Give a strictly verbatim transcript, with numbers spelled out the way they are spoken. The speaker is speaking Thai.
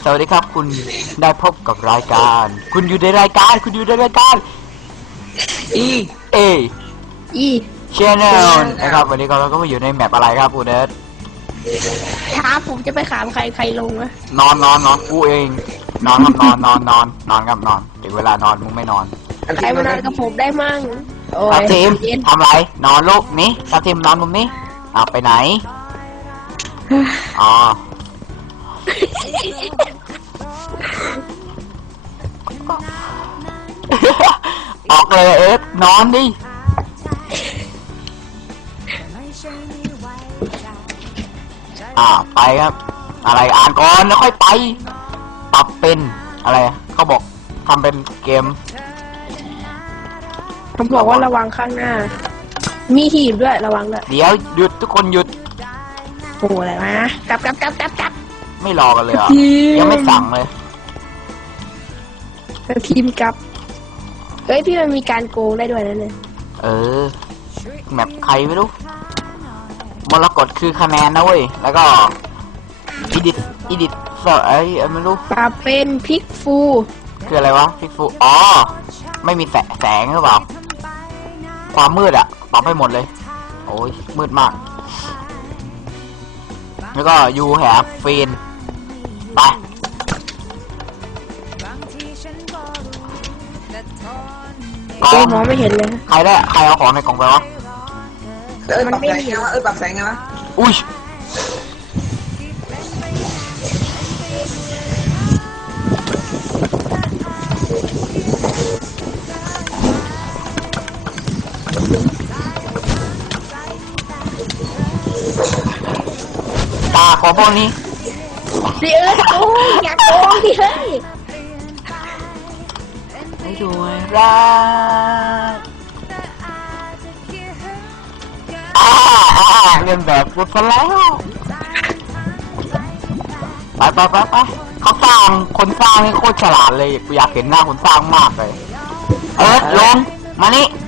สวัสดีครับคุณได้พบกับรายการคุณอยู่ในรายการคุณอยู่ในรายการ E A E Channel นะครับวันนี้เราก็มาอยู่ในแมปอะไรครับคุณเอิร์ธท้าผมจะไปขามใครใครลงนะนอนนอนนอนกูเองนอนครับนอนนอนนอนนอนครับนอนถึงเวลานอนมึงไม่นอนใครมานอนกับผมได้มั่งโอ้ทัยบทีมเย็นทำไรนอนลูกนี่ทับทีมนอนมุมนี้อ้าวไปไหนอ๋อ ออกเลยเอฟนอนดิอ่าไปครับอะไรอ่านก่อนแล้วค่อยไปปรับเป็นอะไรเขาบอกทำเป็นเกมผมบอกว่าระวังข้างหน้า มีหีบด้วยระวังด้วยเดี๋ยวหยุดทุกคนหยุดโอ้อะไรวะกลับกลับกลับกลับกลับไม่รอกันเลยเหรอ่ะทีมยังไม่สั่งเลยทีมกลับเฮ้ยพี่มันมีการโกงได้ด้วยนะเนี่ยเออแมปใครไม่รู้มรกตคือคะแนนนะเว้ยแล้วก็อีดิทอีดิทเซอร์ไอ้ไม่รู้ปรับเป็นพิกฟูคืออะไรวะพิกฟูอ๋อไม่มีแสแสงหรือเปล่าความมืดอะปรับให้หมดเลยโอ้ยมืดมากแล้วก็ยูแฮปฟีนไปโอ้มองไม่เห็นเลยใครได้ใครเอาของในกล่องไปวะเอ้ยปรับแสงไงวะเอ้ยปรับแสงไงวะอุ้ยตาของพวกนี้ดิเอ้ยโอ้ยอยากโกงดิเฮ้ยให้ด้วยรักอ่าอ่าเรียนแบบกูซะแล้วไปไปไปไปเขาสร้างคนสร้างนี่โคตรฉลาดเลยกูอยากเห็นหน้าคนสร้างมากเลยเออลงมานี่